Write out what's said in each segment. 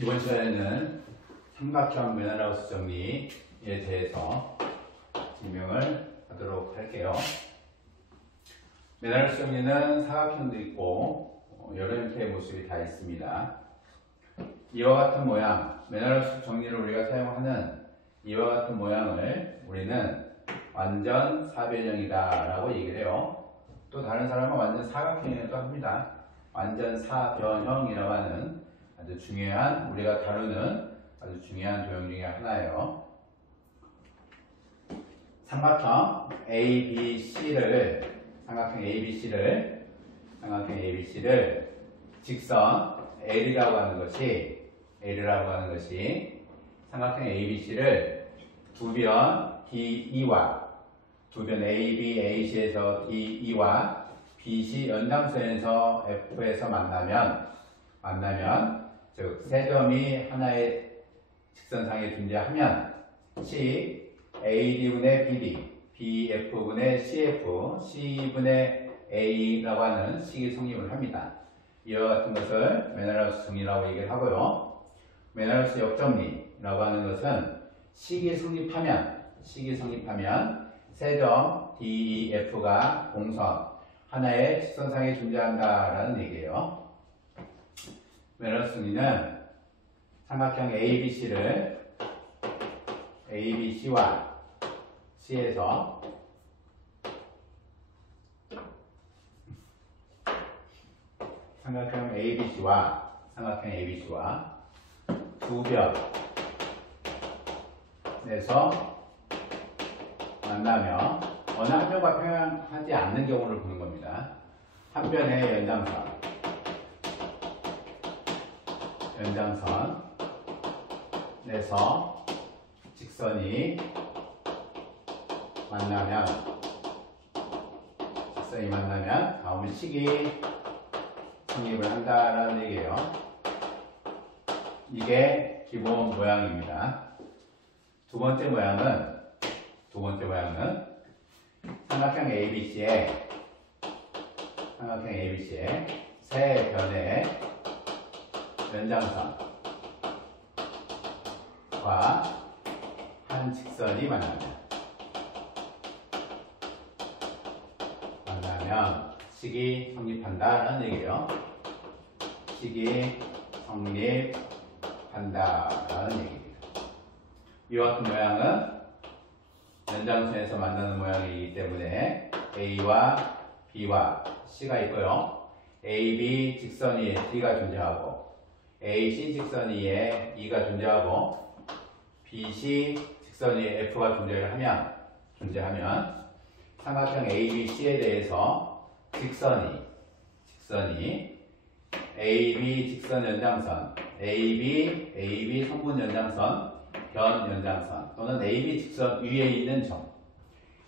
이번 시간에는 삼각형 메나라우스 정리에 대해서 설명을 하도록 할게요. 메나라우스 정리는 사각형도 있고 여러 형태의 모습이 다 있습니다. 이와 같은 모양, 메나라우스 정리를 우리가 사용하는 이와 같은 모양을 우리는 완전 사변형이다 라고 얘기를 해요. 또 다른 사람은 완전 사각형이라고 합니다. 완전 사변형이라고 하는 아주 중요한, 우리가 다루는 아주 중요한 도형 중에 하나예요. 삼각형 ABC를 직선 L이라고 하는 것이 삼각형 ABC를 두 변 DE와 두 변 AB, AC에서 DE와 BC 연장선에서 F에서 만나면 즉 세 점이 하나의 직선상에 존재하면 C AD분의 BD, BF분의 CF, C분의 A라고 하는 식이 성립을 합니다. 이와 같은 것을 메나라우스 정리라고 얘기를 하고요. 메나라우스 역정리라고 하는 것은 식이 성립하면 세 점 DEF가 공선 하나의 직선상에 존재한다라는 얘기예요. 메나라우스 정리는 삼각형 ABC와 C에서 삼각형 ABC와 두 변에서 만나면 어느 한 변과 평행하지 않는 경우를 보는 겁니다. 한 변의 연장선에서 직선이 만나면 다음 식이 성립을 한다라는 얘기예요. 이게 기본 모양입니다. 두 번째 모양은 삼각형 ABC의 세 변의 연장선과 한 직선이 만나면 식이 성립한다라는 얘기예요. 식이 성립한다라는 얘기입니다. 이와 같은 모양은 연장선에서 만나는 모양이기 때문에 A와 B와 C가 있고요. AB 직선 위에 D가 존재하고 AC 직선 위에 E가 존재하고 BC 직선 위에 F가 존재하면 삼각형 ABC에 대해서 직선이 AB 직선 연장선, AB 성분 연장선, 변 연장선 또는 AB 직선 위에 있는 점,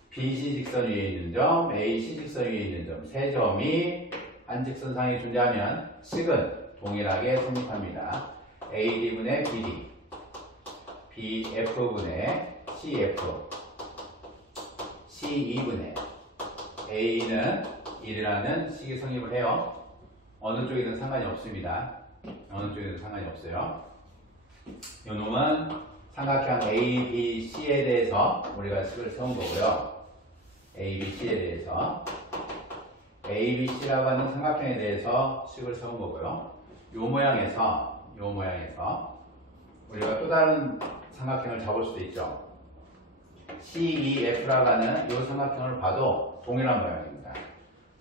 BC 직선 위에 있는 점, AC 직선 위에 있는 점, 세 점이 한 직선상에 존재하면 식은 동일하게 성립합니다. AD분의 BD, BF분의 CF, C2분의 A는 1이라는 식이 성립을 해요. 어느 쪽이든 상관이 없습니다. 이 놈은 삼각형 ABC에 대해서 우리가 식을 세운 거고요. ABC라고 하는 삼각형에 대해서 식을 세운 거고요. 이 모양에서 우리가 또 다른 삼각형을 잡을 수도 있죠. CEF라고 하는 이 삼각형을 봐도 동일한 모양입니다.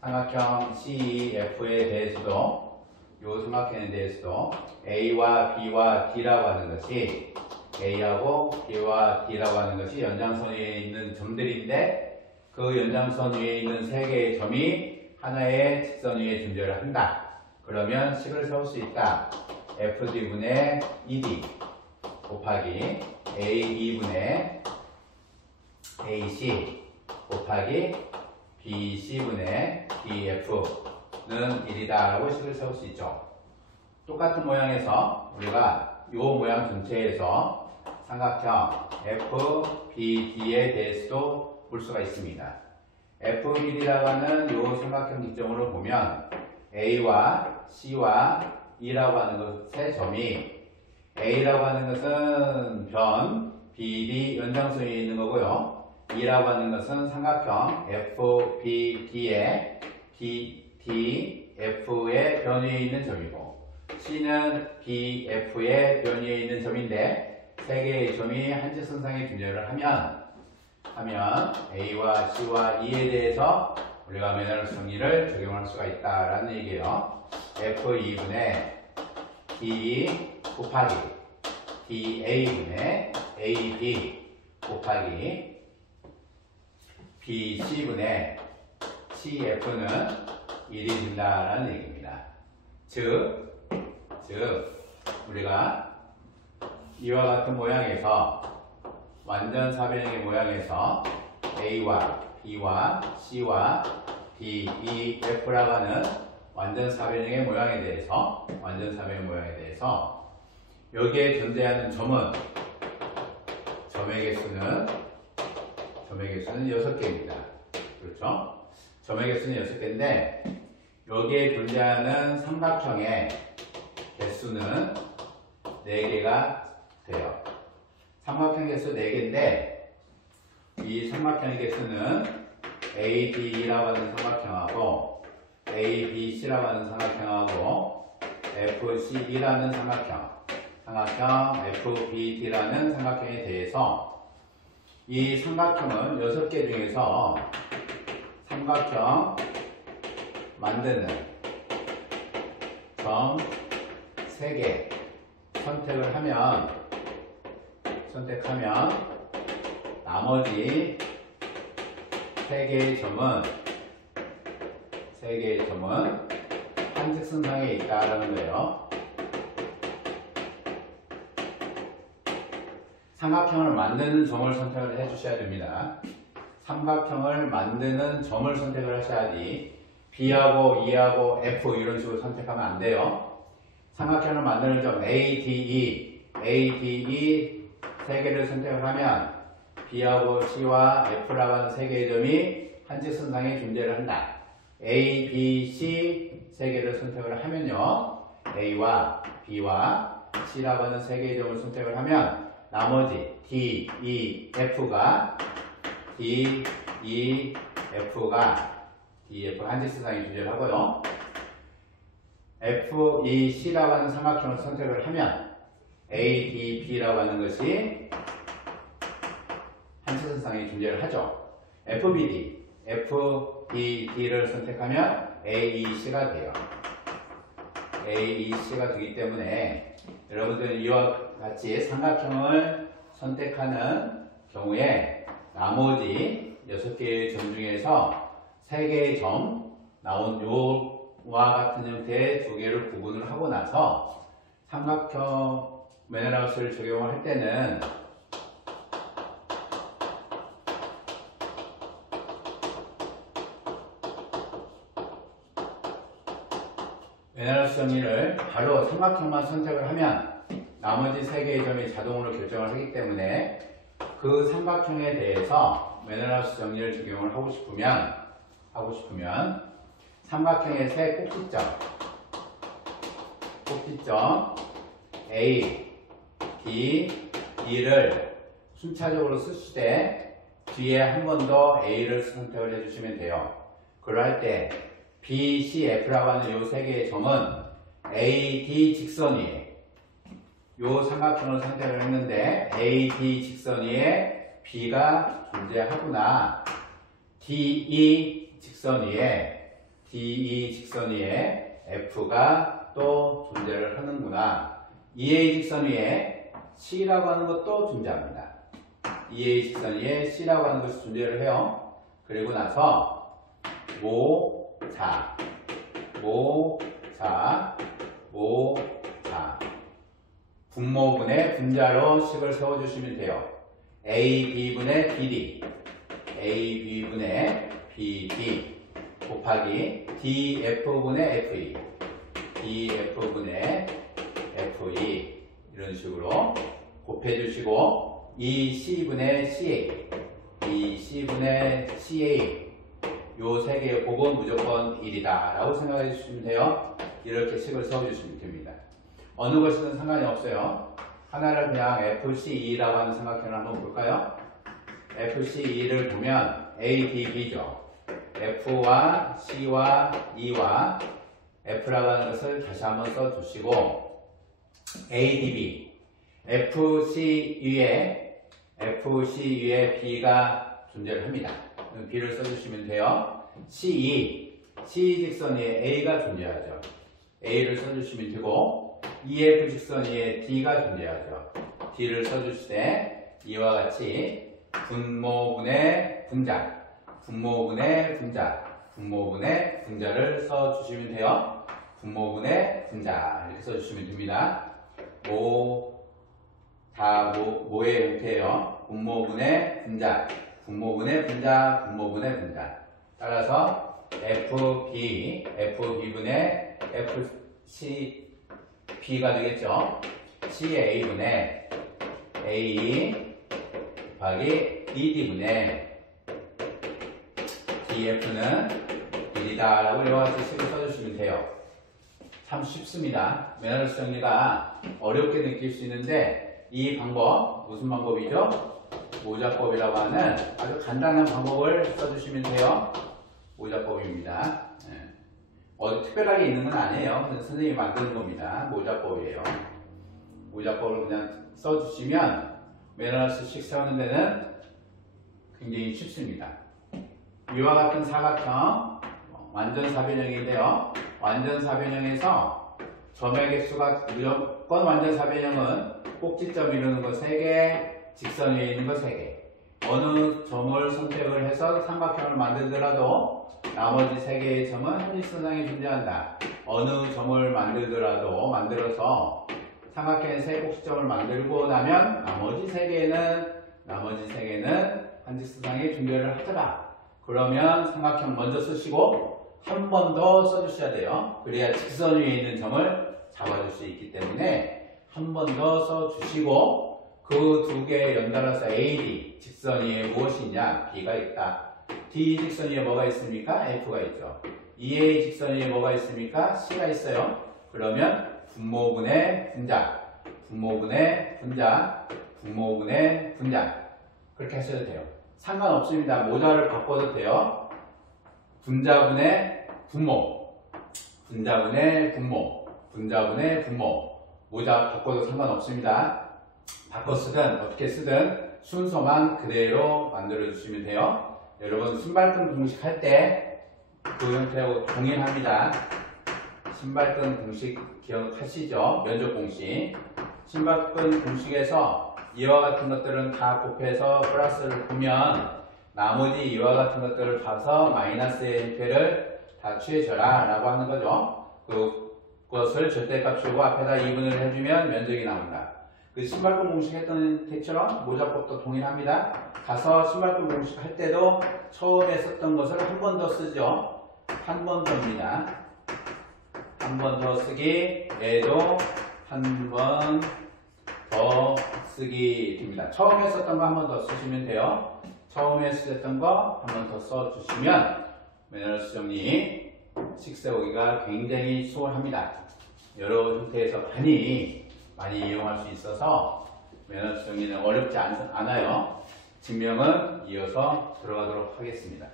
삼각형 CEF에 대해서도 이 삼각형에 대해서도 A와 B와 D라고 하는 것이 A하고 B와 D라고 하는 것이 연장선 위에 있는 점들인데 그 연장선 위에 있는 세 개의 점이 하나의 직선 위에 존재를 한다. 그러면 식을 세울 수 있다. FD분의 ED 곱하기 A2분의 AC 곱하기 BC분의 BF는 1이다 라고 식을 세울 수 있죠. 똑같은 모양에서 우리가 이 모양 전체에서 삼각형 FBD에 대해서도 볼 수가 있습니다. FBD라고 하는 이 삼각형 기점으로 보면 A와 C와 E라고 하는 그 세 점이 A라고 하는 것은 변, BD 연장선이 있는 거고요. E라고 하는 것은 삼각형 FBD에 DF의 변 위에 있는 점이고, C는 BF의 변 위에 있는 점인데, 세 개의 점이 한직선상에 존재를 하면 A와 C와 E에 대해서 우리가 메나로스 정리를 적용할 수가 있다라는 얘기예요. F2분의 D 곱하기 DA분의 AB 곱하기 BC분의 CF는 1이 된다라는 얘기입니다. 즉 우리가 이와 같은 모양에서 완전 사변형의 모양에서 A와 B와 C와 D, E, F라고 하는 완전 사변형의 모양에 대해서 여기에 존재하는 점은 점의 개수는 6개입니다. 그렇죠? 점의 개수는 6개인데 여기에 존재하는 삼각형의 개수는 4개가 돼요. 삼각형 개수 4개인데 이 삼각형의 개수는 AD라고 하는 삼각형하고 ABC라고 하는 삼각형하고 FCB라는 삼각형 FBD라는 삼각형에 대해서 이 삼각형은 6개 중에서 삼각형 만드는 점 3개 선택하면 나머지 3개의 점은 한직선상에 있다라는 거예요. 삼각형을 만드는 점을 선택을 해 주셔야 됩니다. 삼각형을 만드는 점을 선택을 하셔야지 B하고 E하고 F 이런 식으로 선택하면 안 돼요. 삼각형을 만드는 점 ADE 3개를 선택을 하면 B하고 C와 F라고 하는 3개의 점이 한직선상에 존재를 한다. A, B, C 3개를 선택을 하면요. A와 B와 C라고 하는 3개의 점을 선택을 하면 나머지 D, E, F가 한직선상에 존재를 하고요. F, E, C라고 하는 삼각형을 선택을 하면 A, D, B라고 하는 것이 한직선상에 존재를 하죠. FBD, FBD를 선택하면 AEC가 돼요. AEC가 되기 때문에 여러분들은 이와 같이 삼각형을 선택하는 경우에 나머지 6개의 점 중에서 3개의 점 나온 요와 같은 형태의 2개를 구분을 하고 나서 삼각형 메네라우스를 적용을 할 때는 메네라우스 정리를 바로 삼각형만 선택을 하면 나머지 3개의 점이 자동으로 결정을 하기 때문에 그 삼각형에 대해서 메네라우스 정리를 적용을 하고 싶으면 삼각형의 세 꼭지점 A, D, E를 순차적으로 쓰실 때 뒤에 한 번 더 A를 선택을 해주시면 돼요. 그럴 때 B, C, F라고 하는 이 3개의 점은 A, D 직선 위에 이 삼각형을 선택을 했는데 A, D 직선 위에 B가 존재하구나. D, E 직선 위에 F가 또 존재를 하는구나. EA 직선 위에 C라고 하는 것도 존재합니다. EA 직선 위에 C라고 하는 것이 존재를 해요. 그리고 나서 모자 분모분의 분자로 식을 세워주시면 돼요. AB분의 BD 곱하기 DF분의 FE 이런 식으로 곱해주시고 EC분의 CA 요 3개의 곱은 무조건 1이다 라고 생각해 주시면 돼요. 이렇게 식을 세워주시면 됩니다. 어느 것이든 상관이 없어요. 하나를 그냥 FCE라고 하는 삼각형을 한번 볼까요? FCE를 보면 A, D, B죠. F와 C와 E와 F라고 하는 것을 다시 한번 써주시고 A, D, B FC 위에 B가 존재를 합니다. B를 써주시면 돼요. CE 직선 위에 A가 존재하죠. A를 써주시면 되고 EF 직선 위에 D가 존재하죠. D를 써주실 때 이와 같이 분모분의 분자를 써주시면 돼요. 분모분의 분자 이렇게 써주시면 됩니다. 모의 형태예요. 분모분의 분자. 따라서 FB분의 FCB가 되겠죠. CA분의 A 곱하기 ED분의 DF는 1이다 라고 이와 같이 식을 써주시면 돼요. 참 쉽습니다. 메너스 정리가 어렵게 느낄 수 있는데 이 방법 무슨 방법이죠? 모자법이라고 하는 아주 간단한 방법을 써주시면 돼요. 모자법입니다. 어디 특별하게 있는 건 아니에요. 그냥 선생님이 만드는 겁니다. 모자법이에요. 모자법을 그냥 써주시면 메너스식 세우는 데는 굉장히 쉽습니다. 이와 같은 사각형 완전사변형인데요. 완전사변형에서 점의 개수가 무조건 완전사변형은 꼭지점 이루는 거 3개, 직선 위에 있는 거 3개. 어느 점을 선택을 해서 삼각형을 만들더라도 나머지 3개의 점은 한 직선상에 존재한다. 어느 점을 만들어서 삼각형의 3꼭지점을 만들고 나면 나머지 3개는 한 직선상에 존재를 하더라. 그러면 삼각형 먼저 쓰시고 한 번 더 써주셔야 돼요. 그래야 직선 위에 있는 점을 잡아줄 수 있기 때문에 한 번 더 써주시고 그 2개 연달아서 AD 직선 위에 무엇이 있냐? B가 있다. D 직선 위에 뭐가 있습니까? F가 있죠. EA 직선 위에 뭐가 있습니까? C가 있어요. 그러면 분모분의 분자 그렇게 하셔도 돼요. 상관없습니다. 모자를 바꿔도 돼요. 분자분의 분모 모자 바꿔도 상관없습니다. 바꿔 쓰든 어떻게 쓰든 순서만 그대로 만들어 주시면 돼요. 여러분 신발끈 공식 할 때 그 형태하고 동일합니다. 신발끈 공식 기억하시죠? 면적 공식. 신발끈 공식에서 이와 같은 것들은 다 곱해서 플러스를 보면 나머지 이와 같은 것들을 봐서 마이너스의 형태를 다 취해줘라 라고 하는 거죠. 그것을 절대값 주고 앞에다 2분을 해주면 면적이 나온다. 그 신발끈 공식 했던 때처럼 모자법도 동일합니다. 가서 신발끈 공식 할 때도 처음에 썼던 것을 한 번 더 쓰죠. 한 번 더입니다. 한 번 더 쓰기, 얘도 한 번 더 쓰기 됩니다. 처음에 썼던 거 한 번 더 쓰시면 돼요. 처음에 쓰셨던 거 한 번 더 써주시면 메너스 정리 식 세우기가 굉장히 수월합니다. 여러 형태에서 많이 이용할 수 있어서 메너스 정리는 어렵지 않아요. 증명은 이어서 들어가도록 하겠습니다.